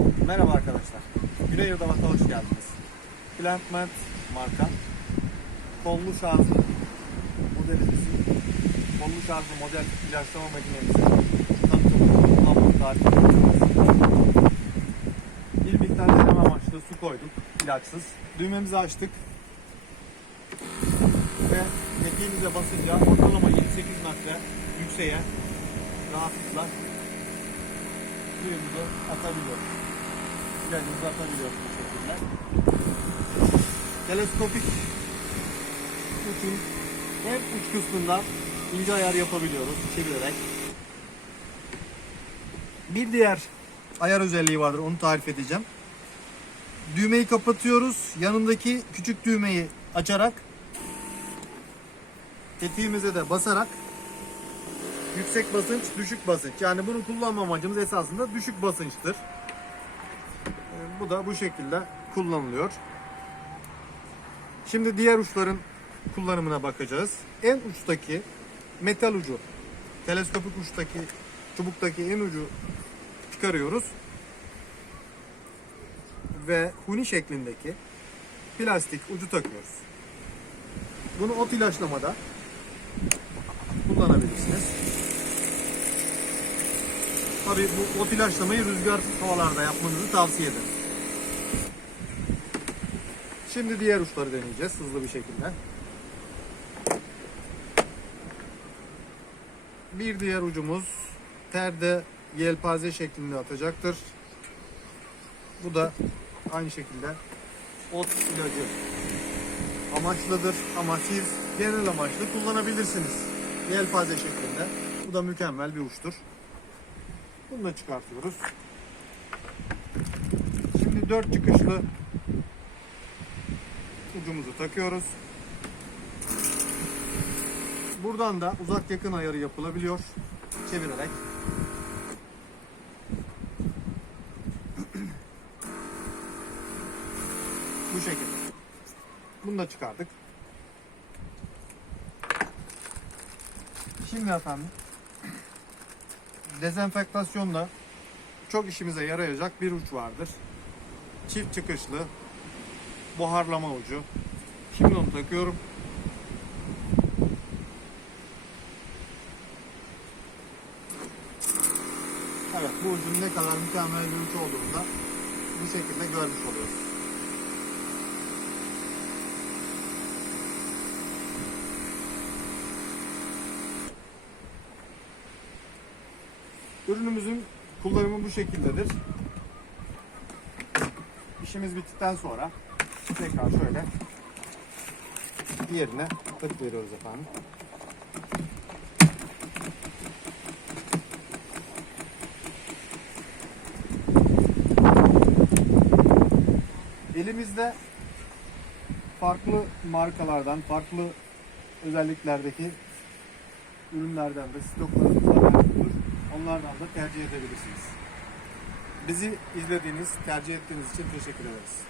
Merhaba arkadaşlar. Güney Yurdavat'a hoş geldiniz. Plantment marka kollu şarjlı modelimizin kollu şarjlı model ilaçlama makinemizin tanıtımını tam ediyoruz. Bir miktar deneme amaçlı su koyduk ilaçsız. Düğmemizi açtık. Ve tetiğimize basınca ortalama 7-8 metre yükseğe rahatlıkla suyumuzu atabiliyoruz. İlacımızı atabiliyoruz bu şekilde. Teleskopik uçun hem uç kısmından ince ayar yapabiliyoruz çevirerek. Bir diğer ayar özelliği vardır onu tarif edeceğim. Düğmeyi kapatıyoruz. Yanındaki küçük düğmeyi açarak tetiğimize de basarak yüksek basınç, düşük basınç. Yani bunu kullanma amacımız esasında düşük basınçtır. Bu da bu şekilde kullanılıyor. Şimdi diğer uçların kullanımına bakacağız. En uçtaki metal ucu, teleskopik uçtaki çubuktaki en ucu çıkarıyoruz. Ve huni şeklindeki plastik ucu takıyoruz. Bunu ot ilaçlamada kullanabilirsiniz. Tabii bu ot ilaçlamayı rüzgarsız havalarda yapmanızı tavsiye ederim. Şimdi diğer uçları deneyeceğiz hızlı bir şekilde. Bir diğer ucumuz terde yelpaze şeklinde atacaktır. Bu da aynı şekilde ot ilacı amaçlıdır ama siz genel amaçlı kullanabilirsiniz. Yelpaze şeklinde. Bu da mükemmel bir uçtur. Bunu da çıkartıyoruz. Şimdi dört çıkışlı ucumuzu takıyoruz. Buradan da uzak yakın ayarı yapılabiliyor. Çevirerek. Bu şekilde. Bunu da çıkardık. Şimdi efendim dezenfektasyonda çok işimize yarayacak bir uç vardır. Çift çıkışlı buharlama ucu. Şimdi onu takıyorum. Evet bu ucun ne kadar mükemmel bir uç olduğunu da bu şekilde görmüş oluyoruz. Ürünümüzün kullanımı bu şekildedir. İşimiz bittikten sonra tekrar şöyle yerine tık veriyoruz efendim. Elimizde farklı markalardan, farklı özelliklerdeki ürünlerden var mevcuttur. Onlardan da tercih edebilirsiniz. Bizi izlediğiniz, tercih ettiğiniz için teşekkür ederiz.